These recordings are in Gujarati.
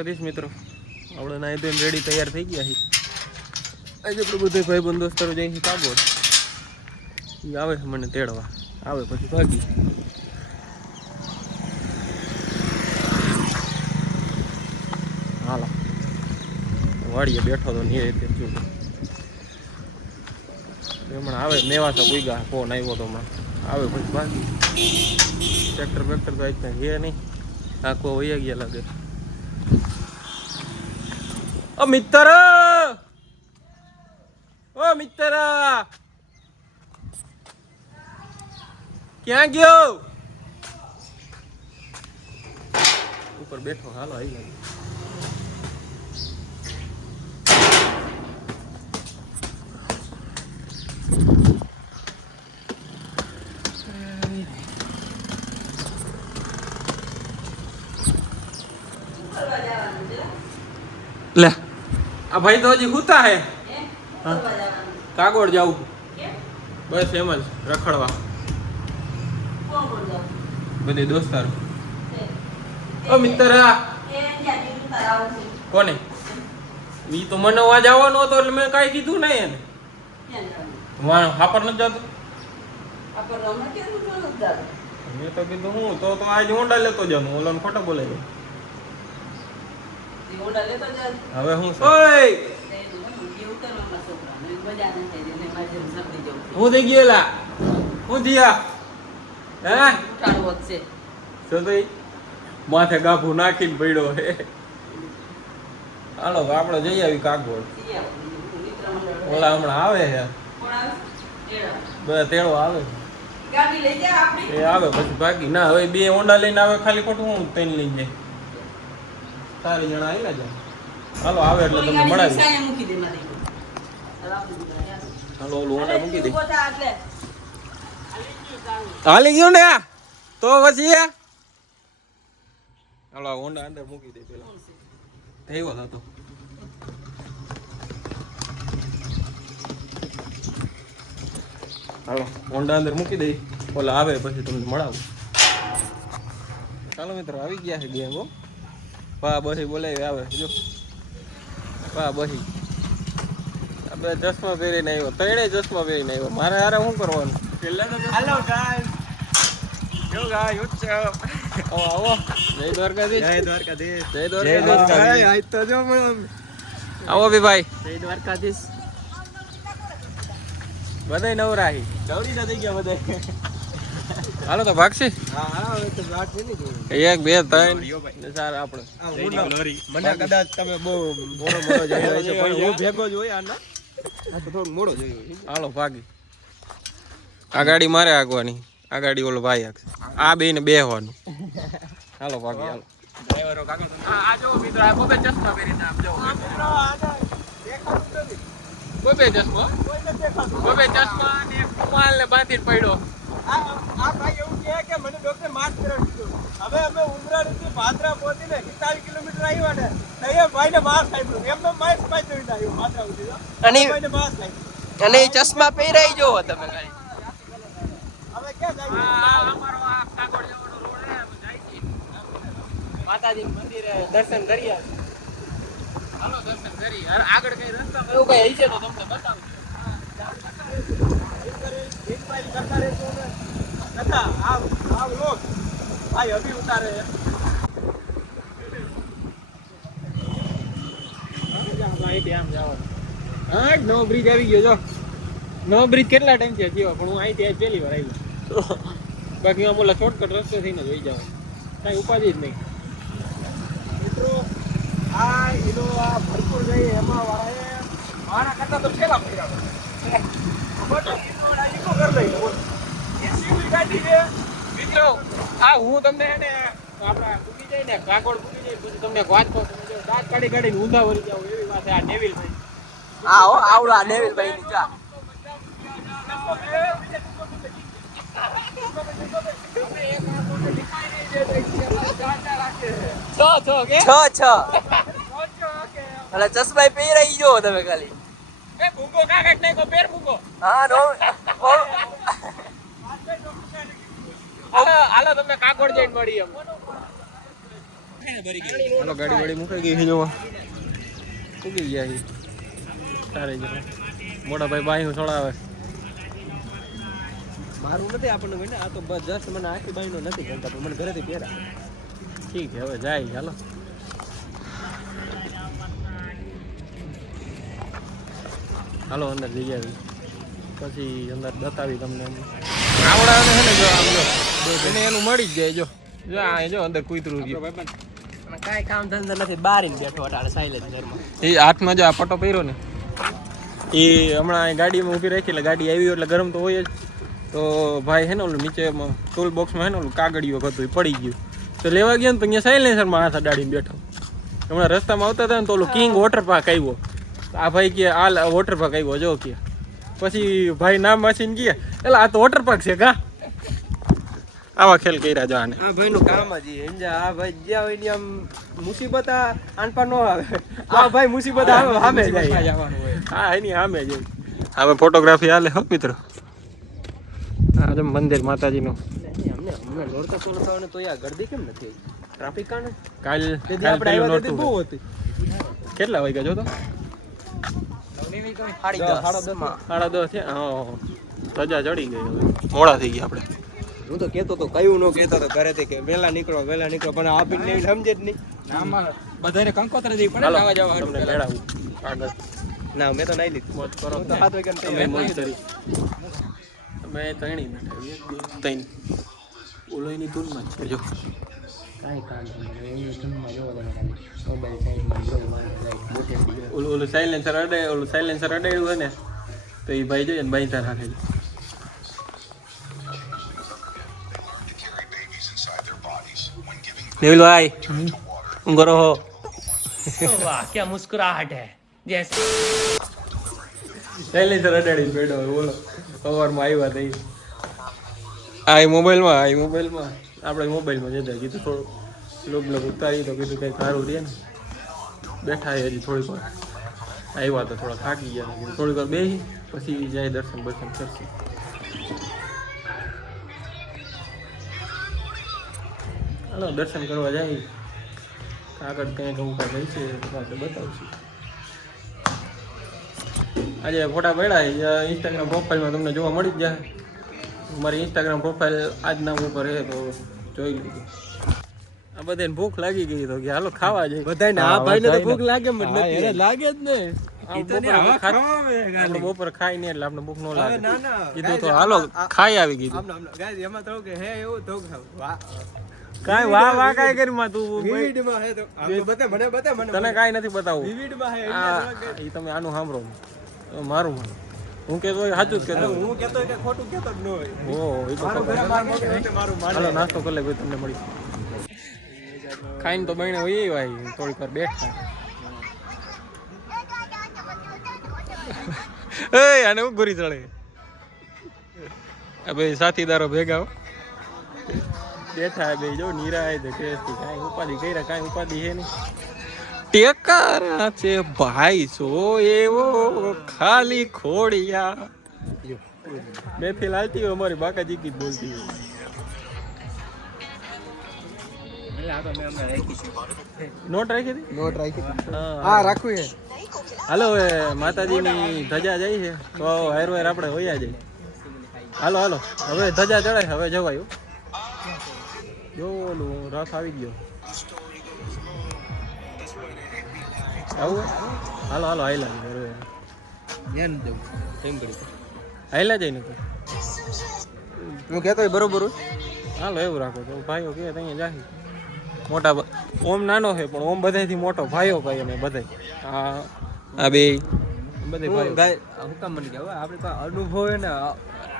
દ્વારકાધીશ મિત્રો, આપણે નાઈ ધોઈને રેડી તૈયાર થઈ ગયા છીએ. આજે આપણે બધા ભાઈ બંધ દોસ્તારો જઈએ છીએ કાગોડ. એ આવે છે મને તેડવા, આવે પછી ભાગી. હાલો વાડીએ બેઠો તો નહીં રીતે શું હમણાં આવે મેવાસા ઉઈગા ફોન આવ્યો તો હમણાં આવે પછી ભાગી. ટ્રેક્ટર બેક્ટર તો આજના હે નહીં, આખો વૈયા ગયા લાગે. ઓ મિત્ર, ઓ મિત્ર ક્યાં ગયો? ઉપર બેઠો, હાલો આવી લાગે. લે આ ભાઈ તો હજી હુતા હે. કાગોડ જાવું બસ એમ જ રખડવા, બધી દોસ્તારો. ઓ મિત્ર કોને? ઈ તો મને વાજ આવવાનો હતો એટલે મેં કાંઈ કીધું નહીં એને. હાપર નથી જતું. મેં તો કીધું હું તો આજે ઊંડા લેતો જાઉં, ઓલો ખોટો બોલે છે. હવે હું હું થઈ ગયેલા હું થયા હે માથે ગાભું નાખીને પડ્યો હે. હાલો આપણે જઈ આવી કાગોડ. ઓલા હમણાં આવે છે બધા તેડો આવે એ આવે પછી ભાગી. ના હવે બે ઓંડા લઈને આવે, ખાલી ખોટું હું ત્રણ લઈને જાય. સારી જણા આવી જાય. હાલો આવે એટલે તમને મળાવી. હાલો ઓલું ઓંડા મૂકી દે. હાલી ગયું ને તો પછી હાલો ઓંડા અંદર મૂકી દે પેલા. થયો હતો હાલો ઓંડા અંદર મૂકી દઈ, ઓલા આવે પછી તમને મળાવું. ચાલો મિત્રો આવી ગયા છે ગેમ. હો પા બહી બોલાવી આવે જો પા બહી. બે ચશ્મા પહેરીને આવ્યો, ત્રણેય ચશ્મા પહેરીને આવ્યો. મારે હારે શું કરવાનું? હેલો ગાઈસ, જો ગાઈસ ઉચ્ચા આવો. જય દ્વારકાધીશ, જય દ્વારકાધીશ, જય દ્વારકાધીશ. આજ તો જો આવો બી ભાઈ. જય દ્વારકાધીશ. બધાય નવરાહી ચૌરી ના થઈ ગયા બધા. હાલો તો ભાગશે. એક બે ત્રણ ચાર આપણે મને કદાચ તમે બહુ મોડો જાય છે પણ હું ભેગો જ હોય. આના આ તો થોડું મોડો જોયું. હાલો ભાગી. આ ગાડી મારે આગવાની, આ ગાડી ઓલો ભાઈ આગશે. આ બે ને બેહવાનું. હાલો ભાગી. હાલો ડ્રાઈવરો કાકો આ જો મિત્રો આ બબે ચશ્મા પહેરીને આપ જો મિત્રો આ દેખાતું નથી. બબે ચશ્મા ને કુમાલ ને બાંધીને પડ્યો. આ ભાઈ એવું કહે કે મને ડોક્ટર માસ્ક પહેરાવી દીધો. હવે અમે ઉમરા રીતે ભાદરા પહોંચીને 45 કિલોમીટર આવ્યા ને એ ભાઈને માસ્ક આપ્યું. એમને માસ્ક પાઈ આવ્યું ભાદરા સુધી. અને ભાઈને માસ્ક આપ્યું અને ચશ્મા પહેરાઈ જો તમે ખાલી. હવે ક્યાં જાય? અમારો આ કાગોડ જવાનો રોડ છે, અમે જાય છે માતાજી મંદિરે દર્શન કરી આવે. હાલો દર્શન કરી. આગળ કઈ રસ્તા એવું કઈ હશે તો તમને બતાવું. ભાઈ અભી ઉતારે નવો બ્રિજ આવી ગયો. જો નવો બ્રિજ કેટલા ટાઈમ થી થયો પણ હું અહીંથી પહેલી વાર આવ્યો. બાકી આમ ઓલા શોર્ટકટ રસ્તે થઈને જોઈ જાવ, કઈ ઉપાધિ જ નહીં. મિત્રો આ હીરો આ ભરપૂર જઈએ એમાં મારા કરતા તો છેલ્લા પડ્યા. મિત્રો આ હું તમને એને આપણા પૂકી જાય ને કાગોડ પૂકી જાય પછી તમને વાત કહું. દાંત કાઢી કાઢીને ઊંધા વળી જાવ એવી વાત. આ નેવિલ ભાઈ આવડા નેવિલ ભાઈ ની ચા ચશ્મા પહેરાઈ જો તમે ખાલી. ભૂકો કાગળ નહીં કો પેર ભૂકો. હા નો હાલો તમને કાગોડ જઈને મળી એમ. હાલો ગાડી વાડી મુકાઈ ગઈ છે જોવા ઉગી ગયા છે તારે જ મોટા ભાઈ બાઈ છોડાવે મારું નથી આપણને ભાઈ ને આ તો બસ જસ્ટ મને આખી બાઈ નો નથી ગમતા પણ મને ઘરેથી પહેરા ઠીક છે હવે જાય હાલો હાલો અંદર જઈ આવી પછી અંદર બતાવી તમને આવડાને છે ને જો આમ જો એને એનું મળી જ જાય જો જો આ જો અંદર કૂતરું ગયું કાંઈ કામ ધંધા નથી બહાર બેઠો અટાડે સાયલેન્સ ઘરમાં એ હાથમાં જો આ પટ્ટો પહેર્યો ને એ હમણાં ગાડીમાં ઊભી રાખી એટલે ગાડી આવી એટલે ગરમ તો હોય જ તો ભાઈ હે ને ઓલું નીચે ટૂલ બોક્સમાં હે ને ઓલું કાગળિયું હતું એ પડી ગયું તો લેવા ગયા ને તો અહીંયા સાયલેન્સરમાં હાથ અડાડીને બેઠો હમણાં રસ્તામાં આવતા હતા ને તો ઓલું કિંગ વોટર પાર્ક આવ્યો આ ભાઈ કે આ વોટર પાર્ક આવ્યો જો કે પછી ભાઈ નામ વાંચીને ગયા એટલે આ તો વોટર પાર્ક છે કા આવા ખેલ કર્યા જો આને આ ભાઈનું કામ જ એ આ ભાઈ જ્યાં હોય ને આમ મુસીબત આનપા ન આવે આ ભાઈ મુસીબત આવે સામે જાય જવાનું હોય હા એની સામે જાય હવે ફોટોગ્રાફી હાલે હો મિત્રો આ જો મંદિર માતાજીનું અમને હમણાં લોડકા સોલતા તો યાર ગરદી કેમ નથી ટ્રાફિક કારણે કાલ આપણે આવ્યા તે બહુ હતી કેટલા વાગ્યા જો તો 10:30 છે હા સજા ચડી ગઈ મોડા થઈ ગયા આપણે હું તો કેતો તો કયું ન કેતો તો ઘરેથી કે વેલા નીકળો પણ આપીને એવી સમજે જ નહીં આમાં બધાને કંકોત્રા દેવી પડે આવા જવા તમને મેળાવું આગળ ના મેં તો નહીં લીધું મોજ કરો તો 7 વાગ્યા તમે મોજ કરી મેં ત્રણેય બેઠા ત્રણ ઓલોની ધૂનમાં જ જો કાંઈ કામ એની ધૂનમાં જોવા તમે મોબાઈલ સાઈડમાં ઓલું સાયલેન્સર અડાડ્યું હોય ને તો એ ભાઈ જોઈએ ને ભાઈ ત્યાં રાખે नेविल भाई तुम करो हो वाह क्या मुस्कुराहट है जैसे पहले जरा डैडी बैठो बोलो कवर में આવ્યા થઈ આ મોબાઈલમાં આપણે મોબાઈલમાં જતા કીધું થોડું લોગ ઉતારી તો કીધું કંઈ સારું રહે ને બેઠા હજી થોડીક વાર આવ્યા તો થોડા થાકી ગયા કીધું થોડીક વાર બેસી પછી જાય દર્શન કરશે હાલો દર્શન કરવા જાય આગળ કંઈક એવું કાંઈ જાય છે પાસે બતાવશું આજે ફોટા પડ્યા ઇન્સ્ટાગ્રામ પ્રોફાઇલમાં તમને જોવા મળી જ જાય મારી ઇન્સ્ટાગ્રામ પ્રોફાઇલ આજના ઉપર રહે તો જોઈ લીધું આ બધાને ભૂખ લાગી ગઈ તો કે હાલો ખાવા જાય બધાને આ ભાઈને તો ભૂખ લાગે મને લાગે જ ને બપોર ખાઈ નહીં એટલે આપણે ભૂખ ન લાગે કીધું તો હાલો ખાઈ આવી ગયું એમાં તો કે હે એવું તો કાઈ વાહ કાઈ કરી માં તું વિવિડમાં હે તો બતા મને તને કાઈ નથી બતાવું વિવિડમાં હે ઈ તમે આનું સાંભળો મારું હું કહેતો હોય સાચું જ કહેતો હું કહેતો હોય કે ખોટું કહેતો જ ન હોય ઓ ઈ તો મારું હાલો નાસ્તો કરી લે ભાઈ તમને મળી ખાઈને તો બહેણે હોય ભાઈ થોડીક વાર બેઠા એ આને હું ગોરી ચડે આ ભાઈ સાથીદારો ભેગા બેઠા બે જો નિરાય દે ટેસ્ટી કાંઈ ઉપાધિ કર્યા કાંઈ ઉપાધિ હે નહીં ટેકારા છે ભાઈ સો એવો ખાલી ખોડિયા બે ફેલ હાલતી હોય અમારી બાકાજી કી બોલતી હોય નોટ રાખી હતી હા રાખવું છે હાલો હવે માતાજીની ધજા જાય છે તો હેર આપણે હોયા જાય હાલો હવે ધજા ચડાય હવે જવાયું જો ઓલું રથ આવી ગયો આવું હાલો હાઈલા ધ્યાન જવું એમ કરી હાઈલા જાય ને હું કહેતો હોય બરોબર હાલો એવું રાખો તો ભાઈઓ કહે અહીંયા જાહી મોટા ઓમ નાનો છે પણ ઓમ બધાથી મોટો ભાઈઓ કહીએ અમે બધા આ બે બધે ભાઈઓ હું કામ મને કહેવાય આપણે તો અનુભવ હે ને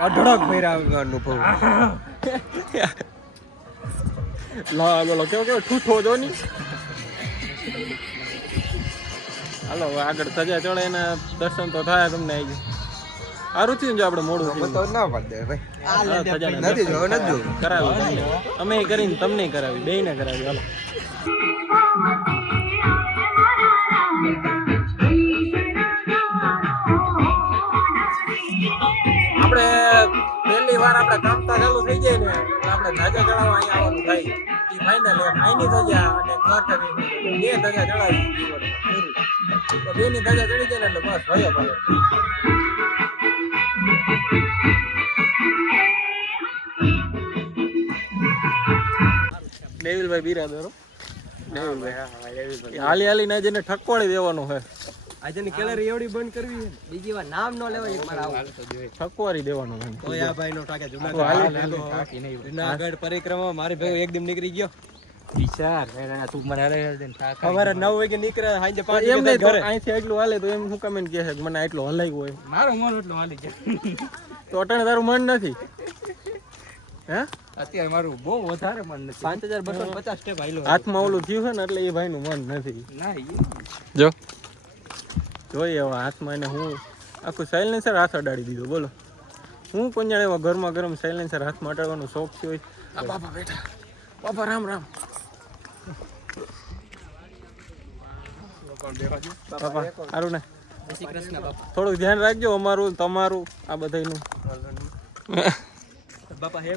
અઢળક ભર્યા અનુભવ બોલો કેવો ઠૂઠો જો ની હાલો આગળ સજા ચડે એના દર્શન તો થાય તમને આવી સારું થયું જો આપણે મોડું કરાવી અમે કરીને તમને કરાવી બેયને કરાવી હાલો આપણે પહેલી વાર આપણે કામતા ચાલુ થઈ જાય ને આપણે ધાજા ચડાવવા અહીંયા આવવાનું થાય એ ભાઈને ધજા લે આઈની ધજા અને દ્વારકા બે ધજા ચડાવી તો બે ની ધજા ચડી જાય ને એટલે બસ ભયો ભયો ડેવિલભાઈ બિરાદરો ડેવિલભાઈ હાલી હાલી ના જેને ઠકવાડી દેવાનું છે આજે ની કેલરી એવડી બંધ કરવી છે બીજી વાર નામ ન લેવાય મારા આવું ઠકવારી દેવાનું છે તો આ ભાઈ નો ટાકે જુનાગઢ પરિક્રમા મારે ભેગો એકદમ નીકળી ગયો વિચાર તું મને હારે સવારે 9 વાગે નીકળે સાંજે 5 વાગે ઘરે અહીંથી એટલું હાલે તો એમ હું કમેન્ટ કહે છે મને એટલું હલાઈ હોય મારું મન એટલું હાલી જાય તો અટાણે તારું મન નથી હે અત્યારે મારું બહુ વધારે મન નથી 5250 સ્ટેપ હાલ્યો હાથમાં ઓલું થયું છે ને એટલે એ ભાઈનું મન નથી ના જો જોઈએ હવે હાથમાં એને હું આખું સાયલેન્સર હાથ અડાડી દીધો બોલો હું કોણ જાણે એવા ગરમા ગરમ સાયલેન્સર હાથમાં અડાડવાનો શોખ છે હોય આ બાપા બેઠા બાપા રામ રામ બાપા સારું ને થોડુંક ધ્યાન રાખજો અમારું તમારું આ બધાનું બાપા હે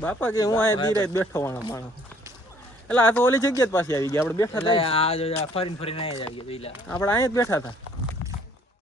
બાપા કે હું આ ધીરે બેઠો વાળો માણસ એટલે આ તો ઓલી જગ્યા જ પાછી આવી ગયા આપણે બેઠા હતા આ ફરીને ફરીને અહીંયા જ આવી ગયા આપણે અહીંયા જ બેઠા હતા